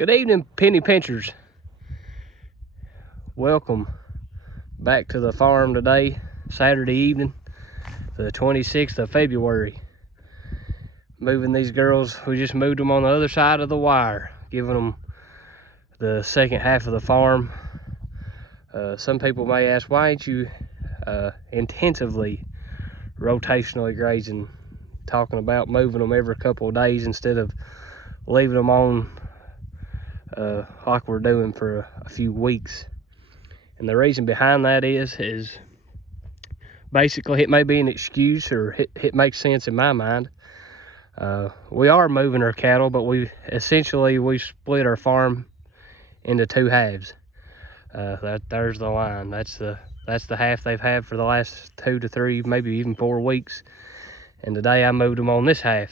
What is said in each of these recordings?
Good evening, penny pinchers. Welcome back to the farm today, Saturday evening, the 26th of February. Moving these girls, we just moved them on the other side of the wire, giving them the second half of the farm. Some people may ask, why ain't you intensively rotationally grazing, talking about moving them every couple of days instead of leaving them on like we're doing for a few weeks. And the reason behind that is basically, it may be an excuse, or it makes sense in my mind. We are moving our cattle, but we split our farm into two halves. There's the line. That's the half they've had for the last 2 to 3, maybe even 4 weeks. And today I moved them on this half.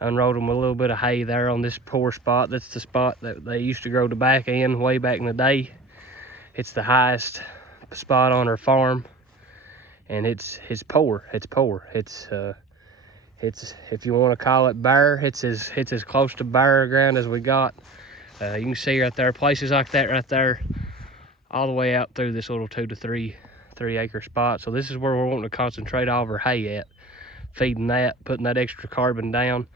Unrolled them with a little bit of hay there on this poor spot. That's the spot that they used to grow tobacco in way back in the day. It's the highest spot on our farm, and it's poor. It's poor. It's if you want to call it bare, it's as close to bare ground as we got. You can see right there, places like that right there, all the way out through this little 2 to 3 acre spot. So this is where we're wanting to concentrate all of our hay at, feeding that, putting that extra carbon down.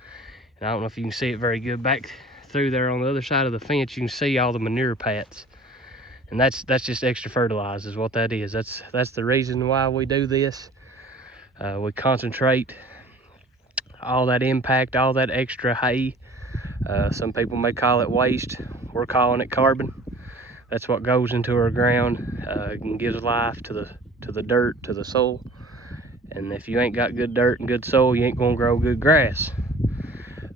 And I don't know if you can see it very good back through there on the other side of the fence. You can see all the manure pats, and that's just extra fertilizer is what that is. That's the reason why we do this. We concentrate all that impact, all that extra hay. Some people may call it waste. We're calling it carbon. That's what goes into our ground and gives life to the dirt, to the soil. And if you ain't got good dirt and good soil, you ain't gonna grow good grass.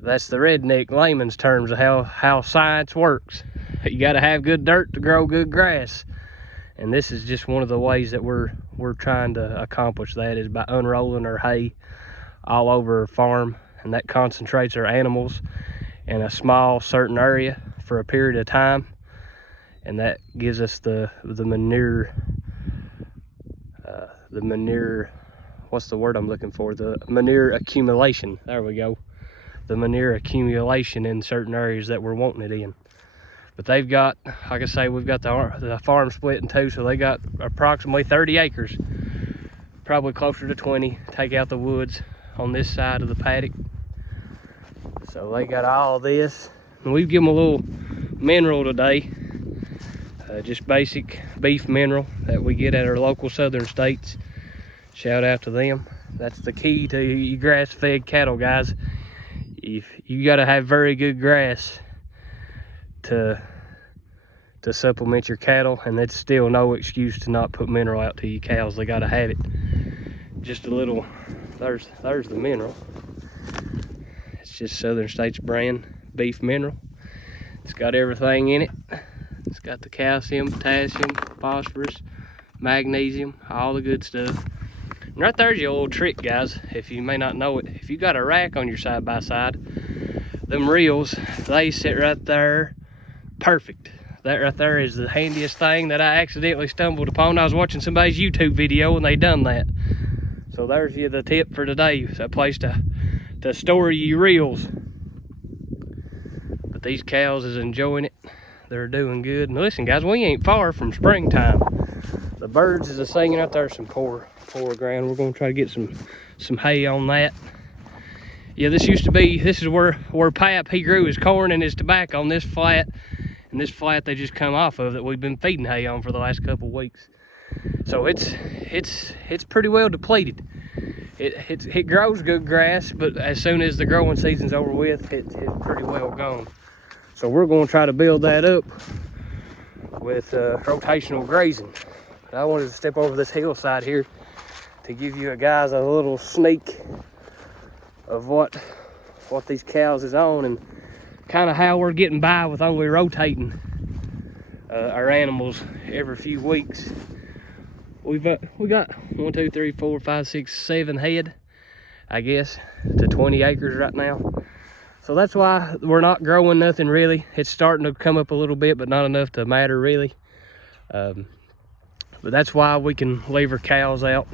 That's the redneck layman's terms of how science works. You gotta have good dirt to grow good grass. And this is just one of the ways that we're trying to accomplish that, is by unrolling our hay all over our farm. And that concentrates our animals in a small certain area for a period of time. And that gives us the manure, what's the word I'm looking for? The manure accumulation. There we go. The manure accumulation in certain areas that we're wanting it in. But they've got, like I say, we've got the farm split in two, so they got approximately 30 acres, probably closer to 20. Take out the woods on this side of the paddock. So they got all this, and we've given them a little mineral today, just basic beef mineral that we get at our local Southern States. Shout out to them. That's the key to your grass-fed cattle, guys. If you got to have very good grass to supplement your cattle, and that's still no excuse to not put mineral out to your cows. They got to have it. Just a little. There's the mineral. It's just Southern States brand beef mineral. It's got everything in it. It's got the calcium, potassium, phosphorus, magnesium, all the good stuff. And right there's your old trick, guys. If you may not know it, if you got a rack on your side-by-side, them reels, they sit right there perfect. That right there is the handiest thing that I accidentally stumbled upon. I was watching somebody's YouTube video and they done that. So there's the tip for today. It's a place to store your reels. But these cows is enjoying it. They're doing good. And listen, guys, we ain't far from springtime. The birds is a singing out there, some poor ground. We're gonna try to get some hay on that. Yeah, this is where Pap, he grew his corn and his tobacco on this flat. And this flat they just come off of that we've been feeding hay on for the last couple of weeks. So it's pretty well depleted. It grows good grass, but as soon as the growing season's over with, it's pretty well gone. So we're gonna try to build that up with rotational grazing. But I wanted to step over this hillside here to give you guys a little sneak of what these cows is on, and kind of how we're getting by with only rotating our animals every few weeks. We got 1, 2, 3, 4, 5, 6, 7 head, I guess, to 20 acres right now. So that's why we're not growing nothing really. It's starting to come up a little bit, but not enough to matter really. But that's why we can leave our cows out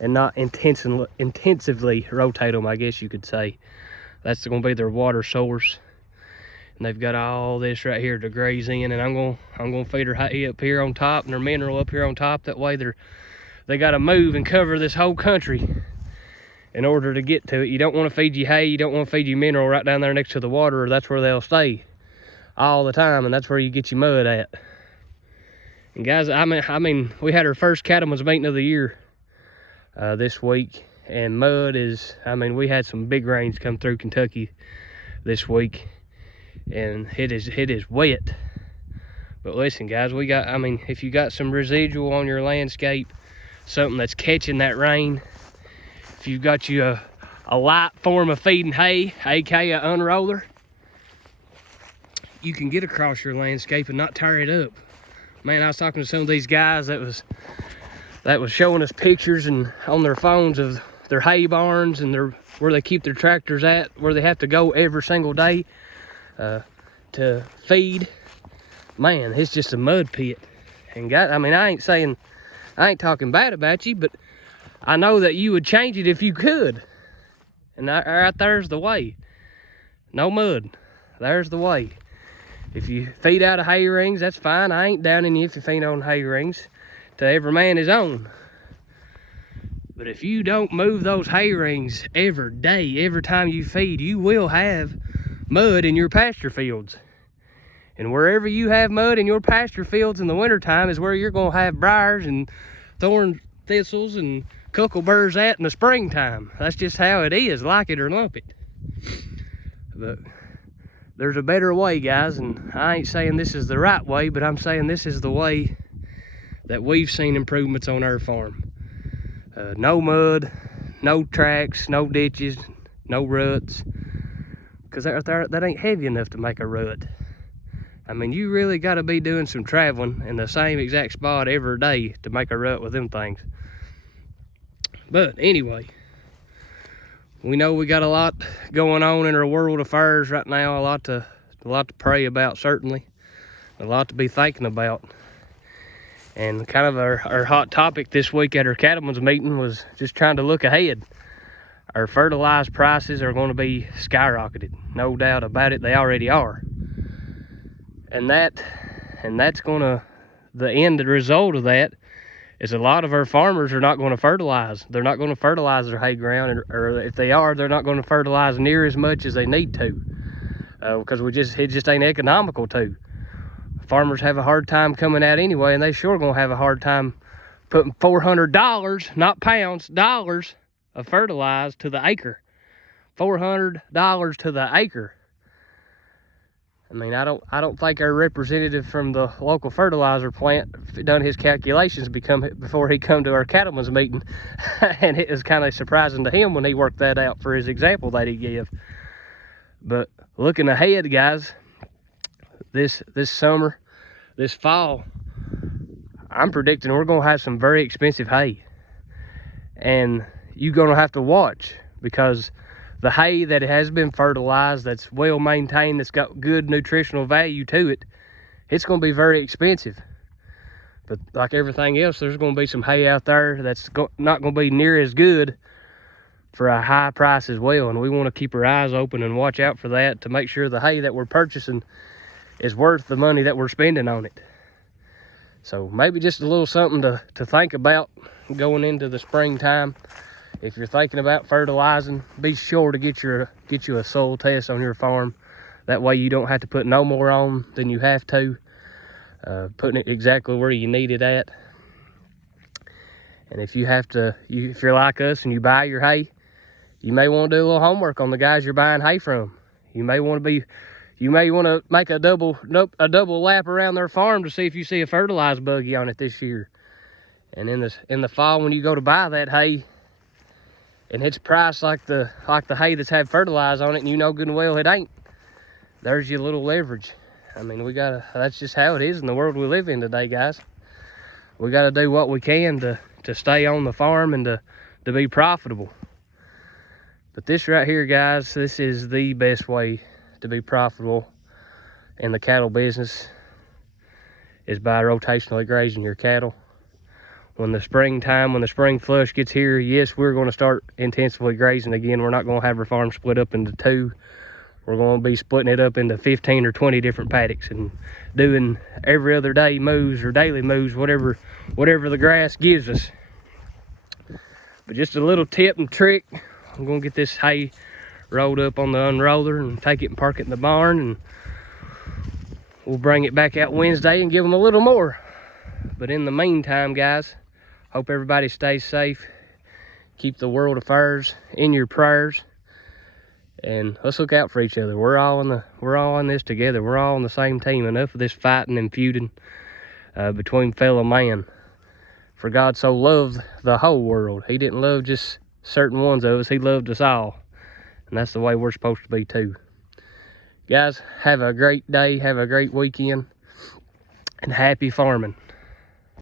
and not intensively rotate them, I guess you could say. That's going to be their water source. And they've got all this right here to graze in, and I'm gonna feed her hay up here on top and their mineral up here on top. That way they got to move and cover this whole country in order to get to it. You don't want to feed your hay, you don't want to feed your mineral right down there next to the water, or that's where they'll stay all the time, and that's where you get your mud at. And guys, I mean, we had our first cattlemen's meeting of the year this week, and mud is, I mean, we had some big rains come through Kentucky this week, and it is wet. But listen, guys, we got, I mean, if you got some residual on your landscape, something that's catching that rain, if you've got you a light form of feeding hay, aka an unroller, you can get across your landscape and not tear it up. Man, I was talking to some of these guys that was showing us pictures and on their phones of their hay barns and where they keep their tractors at, where they have to go every single day to feed. Man, it's just a mud pit. And guys, I mean, I ain't talking bad about you, but I know that you would change it if you could. And right there's the way. No mud. There's the way. If you feed out of hay rings, that's fine. I ain't downing you if you feed on hay rings. To every man his own. But if you don't move those hay rings every day, every time you feed, you will have mud in your pasture fields. And wherever you have mud in your pasture fields in the wintertime is where you're going to have briars and thorn thistles and cuckleburrs at in the springtime. That's just how it is, like it or lump it. But there's a better way, guys, and I ain't saying this is the right way, but I'm saying this is the way that we've seen improvements on our farm. No mud, no tracks, no ditches, no ruts, because that ain't heavy enough to make a rut. I mean, you really got to be doing some traveling in the same exact spot every day to make a rut with them things. But anyway, we know we got a lot going on in our world affairs right now, a lot to pray about, certainly, a lot to be thinking about. And kind of our hot topic this week at our cattlemen's meeting was just trying to look ahead. Our fertilizer prices are going to be skyrocketed, no doubt about it. They already are. And that's going to, the result of that is a lot of our farmers are not going to fertilize. They're not going to fertilize their hay ground, or if they are, they're not going to fertilize near as much as they need to, because it just ain't economical to. Farmers have a hard time coming out anyway, and they sure gonna have a hard time putting $400, not pounds, dollars of fertilizer to the acre. $400 to the acre. I mean, I don't think our representative from the local fertilizer plant done his calculations before he come to our cattlemen's meeting. And it was kind of surprising to him when he worked that out for his example that he gave. But looking ahead, guys, this summer, this fall, I'm predicting we're gonna have some very expensive hay. And you're gonna have to watch, because the hay that has been fertilized, that's well maintained, that's got good nutritional value to it, it's going to be very expensive. But like everything else, there's going to be some hay out there that's not going to be near as good for a high price as well. And we want to keep our eyes open and watch out for that to make sure the hay that we're purchasing is worth the money that we're spending on it. So maybe just a little something to think about going into the springtime. If you're thinking about fertilizing, be sure to get you a soil test on your farm. That way you don't have to put no more on than you have to. Putting it exactly where you need it at. And if if you're like us and you buy your hay, you may want to do a little homework on the guys you're buying hay from. You may want to make a double lap around their farm to see if you see a fertilizer buggy on it this year. And in the fall, when you go to buy that hay, and it's priced like the hay that's had fertilizer on it, and you know good and well it ain't, there's your little leverage. I mean, that's just how it is in the world we live in today, guys. We gotta do what we can to stay on the farm and to be profitable. But this right here, guys, this is the best way to be profitable in the cattle business, is by rotationally grazing your cattle. when the springtime, when the spring flush gets here, yes, we're going to start intensively grazing again. We're not going to have our farm split up into 2. We're going to be splitting it up into 15 or 20 different paddocks and doing every other day moves or daily moves, whatever the grass gives us. But just a little tip and trick, I'm going to get this hay rolled up on the unroller and take it and park it in the barn, and we'll bring it back out Wednesday and give them a little more. But in the meantime, guys, hope everybody stays safe. Keep the world affairs in your prayers, and let's look out for each other. We're all in this together. We're all on the same team. Enough of this fighting and feuding between fellow man. For God so loved the whole world. He didn't love just certain ones of us. He loved us all, and that's the way we're supposed to be too. Guys, have a great day. Have a great weekend, and happy farming.